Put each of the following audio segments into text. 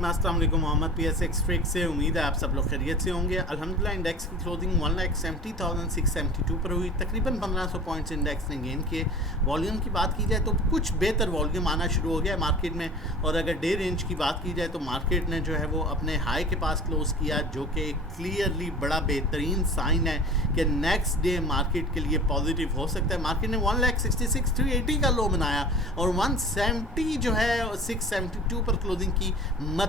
अस्सलाम वालेकुम। Mohammad PSX trick से उम्मीद है आप सब लोग खैरियत से होंगे। अल्हम्दुलिल्लाह इंडेक्स की क्लोजिंग 1,70,672 पर हुई। तकरीबन 1500 पॉइंट्स इंडेक्स ने गेन किए। वॉल्यूम की बात की जाए तो कुछ बेहतर वॉल्यूम आना शुरू हो गया है मार्केट में। और अगर डे रेंज की बात की जाए तो मार्केट ने जो है वो अपने हाई के पास क्लोज़ किया, जो कि क्लियरली बड़ा बेहतरीन साइन है कि नेक्स्ट डे मार्केट के लिए पॉजिटिव हो सकता है। मार्केट ने 1,66,380 का लो बनाया और 170 जो है 672 पर क्लोजिंग की,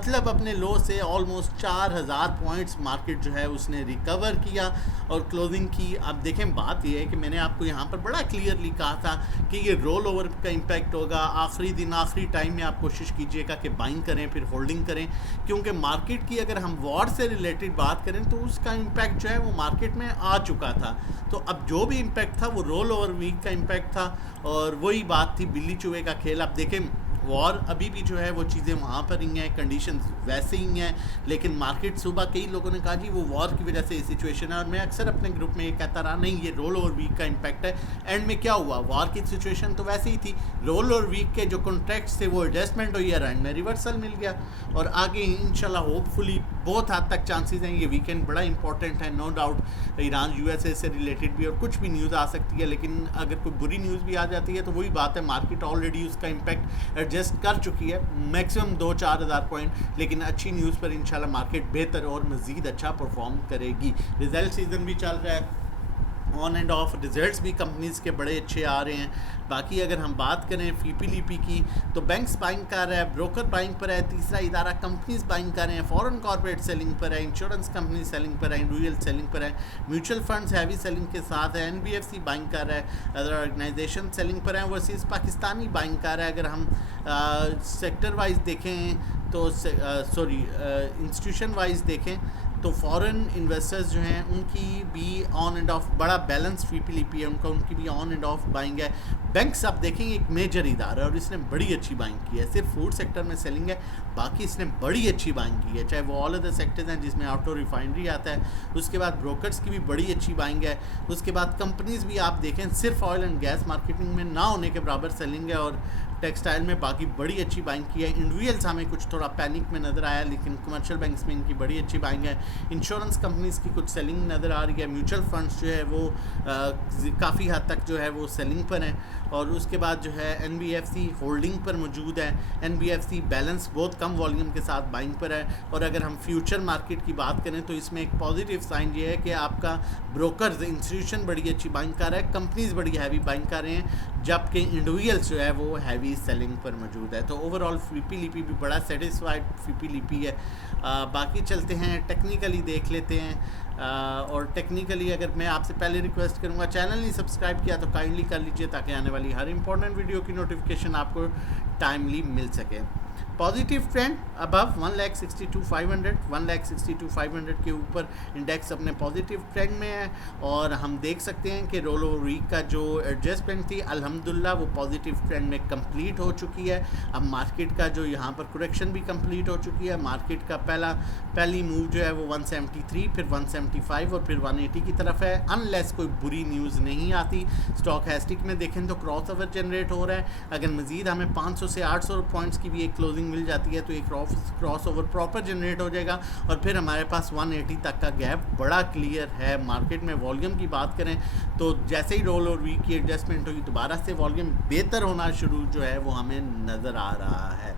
मतलब अपने लो से ऑलमोस्ट 4,000 पॉइंट्स मार्केट जो है उसने रिकवर किया और क्लोजिंग की। अब देखें, बात यह है कि मैंने आपको यहाँ पर बड़ा क्लियरली कहा था कि ये रोल ओवर का इम्पैक्ट होगा। आखिरी दिन आखिरी टाइम में आप कोशिश कीजिएगा कि बाइंग करें फिर होल्डिंग करें, क्योंकि मार्केट की अगर हम वॉर से रिलेटेड बात करें तो उसका इम्पैक्ट जो है वो मार्केट में आ चुका था। तो अब जो भी इम्पैक्ट था वो रोल ओवर वीक का इम्पैक्ट था और वही बात थी बिल्ली चूहे का खेल। अब देखें, वॉर अभी भी जो है वो चीज़ें वहाँ पर ही हैं, कंडीशंस वैसे ही हैं, लेकिन मार्केट सुबह कई लोगों ने कहा जी वो वॉर की वजह से ये सिचुएशन है, और मैं अक्सर अपने ग्रुप में ये कहता रहा नहीं, ये रोल ओवर वीक का इम्पैक्ट है। एंड में क्या हुआ, वॉर की सिचुएशन तो वैसे ही थी, रोल ओवर वीक के जो कॉन्ट्रैक्ट्स थे वो एडजस्टमेंट हुई है, एंड में रिवर्सल मिल गया और आगे इंशाल्लाह होपफुली बहुत हद तक चांसेस हैं। ये वीकेंड बड़ा इंपॉर्टेंट है, नो डाउट ईरान USA से रिलेटेड भी और कुछ भी न्यूज़ आ सकती है, लेकिन अगर कोई बुरी न्यूज़ भी आ जाती है तो वही बात है, मार्केट ऑलरेडी उसका इम्पैक्ट एडजस्ट कर चुकी है, मैक्सिमम 2-4 हज़ार पॉइंट। लेकिन अच्छी न्यूज़ पर इंशाल्लाह मार्केट बेहतर और मज़ीद अच्छा परफॉर्म करेगी। रिजल्ट सीज़न भी चल रहा है, ऑन एंड ऑफ रिजल्ट्स भी कंपनीज़ के बड़े अच्छे आ रहे हैं। बाकी अगर हम बात करें फीपीलीपी की तो बैंक्स बाइंग कर रहा है, ब्रोकर बाइंग पर है, तीसरा इदारा कंपनीज बाइंग कर रहे हैं, फॉरेन कॉर्पोरेट सेलिंग पर है, इंश्योरेंस कंपनी सेलिंग पर है, इंडिविजुअल सेलिंग पर है, म्यूचुअल फंड्स हैवी सेलिंग के साथ है, NBFC बाइंग कर रहा है, अदर ऑर्गेनाइजेशन सेलिंग पर है, ओवरसीज़ पाकिस्तानी बाइंग कर रहा है। अगर हम सेक्टर वाइज देखें तो इंस्टीट्यूशन वाइज देखें तो फॉरेन इन्वेस्टर्स जो हैं उनकी भी ऑन एंड ऑफ बड़ा बैलेंस फीपीलीपी है उनकी भी ऑन एंड ऑफ बाइंग है। बैंक्स आप देखेंगे एक मेजर इदारा है और इसने बड़ी अच्छी बाइंग की है, सिर्फ फूड सेक्टर में सेलिंग है, बाकी इसने बड़ी अच्छी बाइंग की है, चाहे वो ऑल अदर सेक्टर्स हैं जिसमें ऑटो रिफाइनरी आता है, उसके बाद ब्रोकर्स की भी बड़ी अच्छी बाइंग है, उसके बाद कंपनीज भी आप देखें सिर्फ ऑयल एंड गैस मार्केटिंग में ना होने के बराबर सेलिंग है और टेक्सटाइल में बाकी बड़ी अच्छी बाइंग की है। इंडिविजुअल्स हमें कुछ थोड़ा पैनिक में नज़र आया, लेकिन कमर्शियल बैंक्स में इनकी बड़ी अच्छी बाइंग है। इंश्योरेंस कंपनीज़ की कुछ सेलिंग नज़र आ रही है, म्यूचुअल फंड्स जो है वो काफ़ी हद तक जो है वो सेलिंग पर हैं और उसके बाद जो है NBFC होल्डिंग पर मौजूद है। NBFC बैलेंस बहुत कम वॉल्यूम के साथ बाइंग पर है। और अगर हम फ्यूचर मार्केट की बात करें तो इसमें एक पॉजिटिव साइन ये है कि आपका ब्रोकर्स इंस्टीट्यूशन बड़ी अच्छी बाइंग कर रहा है, कंपनीज बड़ी हैवी बाइंग कर रहे हैं, जबकि इंडिविजुअल्स जो है वो हैवी सेलिंग पर मौजूद है। तो ओवरऑल फीपीलीपी भी बड़ा सेटिस्फाइड फीपीलीपी है। बाकी चलते हैं टेक्निकली देख लेते हैं। और टेक्निकली अगर मैं आपसे पहले रिक्वेस्ट करूंगा, चैनल नहीं सब्सक्राइब किया तो काइंडली कर लीजिए ताकि आने वाली हर इंपॉर्टेंट वीडियो की नोटिफिकेशन आपको टाइमली मिल सके। पॉजिटिव ट्रेंड अबव 1,62,500 1,62,500 के ऊपर इंडेक्स अपने पॉजिटिव ट्रेंड में है और हम देख सकते हैं कि रोल ओवर वीक का जो एडजस्टमेंट थी अल्हम्दुलिल्लाह वो पॉजिटिव ट्रेंड में कंप्लीट हो चुकी है। अब मार्केट का जो यहाँ पर करेक्शन भी कंप्लीट हो चुकी है। मार्केट का पहली मूव जो है वो 173 फिर 175 और फिर 180 की तरफ है, अनलेस कोई बुरी न्यूज़ नहीं आती। स्टॉक हैस्टिक में देखें तो क्रॉस ओवर जनरेट हो रहा है। अगर मज़ीद हमें 500 से 800 पॉइंट्स की भी एक क्लोजिंग मिल जाती है तो एक क्रॉस ओवर प्रॉपर जनरेट हो जाएगा और फिर हमारे पास 180 तक का गैप बड़ा क्लियर है। मार्केट में वॉल्यूम की बात करें तो जैसे ही रोल ओवर वीक की एडजस्टमेंट हुई दोबारा से वॉल्यूम बेहतर होना शुरू जो है वो हमें नज़र आ रहा है।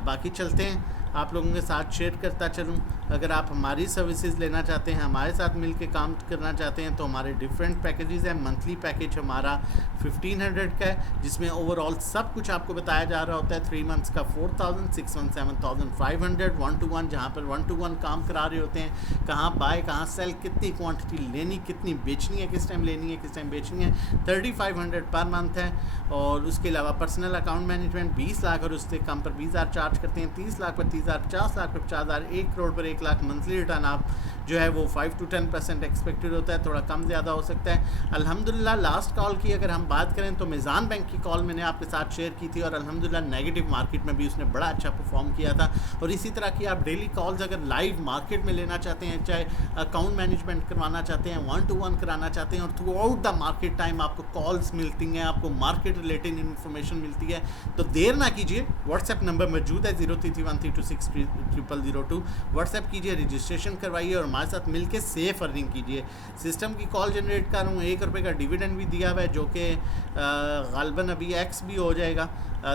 बाकी चलते हैं, आप लोगों के साथ शेयर करता चलूँ। अगर आप हमारी सर्विसेज लेना चाहते हैं, हमारे साथ मिलके काम करना चाहते हैं तो हमारे डिफरेंट पैकेजेस हैं। मंथली पैकेज हमारा 1500 का है जिसमें ओवरऑल सब कुछ आपको बताया जा रहा होता है। 3 मंथ्स का 4,000, 6 मंथ 7,500, 1-to-1 जहाँ पर 1-to-1 काम करा रहे होते हैं, कहाँ बाय कहाँ सेल, कितनी क्वांटिटी लेनी, कितनी बेचनी है, किस टाइम लेनी है, किस टाइम बेचनी है, 3,500 पर मंथ है। और उसके अलावा पर्सनल अकाउंट मैनेजमेंट 20 लाख और उससे कम पर 20,000 चार्ज करते हैं, 30 लाख पर 30,000, 50 लाख पर 50,000, 1 करोड़ पर 1 लाख मंथली रिटर्न आप जो है वो 5 to 10% एक्सपेक्टेड होता है, थोड़ा कम ज़्यादा हो सकता है। अल्हम्दुलिल्लाह लास्ट कॉल की अगर हम बात करें तो मिज़ान बैंक की कॉल मैंने आपके साथ शेयर की थी और अल्हम्दुलिल्लाह नेगेटिव मार्केट में भी उसने बड़ा अच्छा परफॉर्म किया था। और इसी तरह की आप डेली कॉल्स अगर लाइव मार्केट में लेना चाहते हैं, चाहे अकाउंट मैनेजमेंट करवाना चाहते हैं, 1-to-1 कराना चाहते हैं और through out the market time आपको कॉल्स मिलती हैं, आपको मार्केट रिलेटेड इन्फॉर्मेशन मिलती है, तो देर ना कीजिए। व्हाट्सएप नंबर मौजूद है 033132 06002। व्हाट्सएप कीजिए, रजिस्ट्रेशन करवाइए और हमारे साथ मिलके सेफ अर्निंग कीजिए। सिस्टम की कॉल जनरेट कर रहा हूँ, ₹1 का डिविडेंड भी दिया हुआ है जो कि गालबन अभी एक्स भी हो जाएगा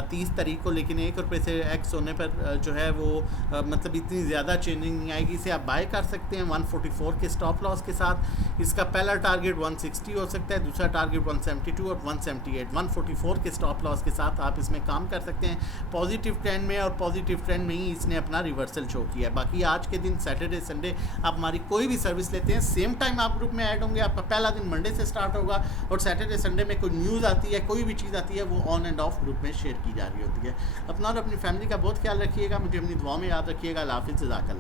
30 तारीख को, लेकिन ₹1 से एक्स होने पर जो है वो मतलब इतनी ज़्यादा चेंजिंग नहीं आएगी। इसे आप बाय कर सकते हैं 144 के स्टॉप लॉस के साथ। इसका पहला टारगेट 160 हो सकता है, दूसरा टारगेट 172 और 178। 144 के स्टॉप लॉस के साथ आप इसमें काम कर सकते हैं पॉजिटिव ट्रेंड में, और पॉजिटिव ट्रेंड में ही इसने अपना रिवर्सल शो किया है। बाकी आज के दिन सैटरडे संडे आप हमारी कोई भी सर्विस लेते हैं, सेम टाइम आप ग्रुप में ऐड होंगे। आपका पहला दिन मंडे से स्टार्ट होगा और सैटरडे संडे में कोई न्यूज़ आती है, कोई भी चीज़ आती है, वो ऑन एंड ऑफ ग्रुप में शेयर की जा रही होती है। अपना और अपनी फैमिली का बहुत ख्याल रखिएगा, मुझे अपनी दुआ में याद रखिएगा। अल्लाह हाफ़िज़, जज़ाकल्लाह।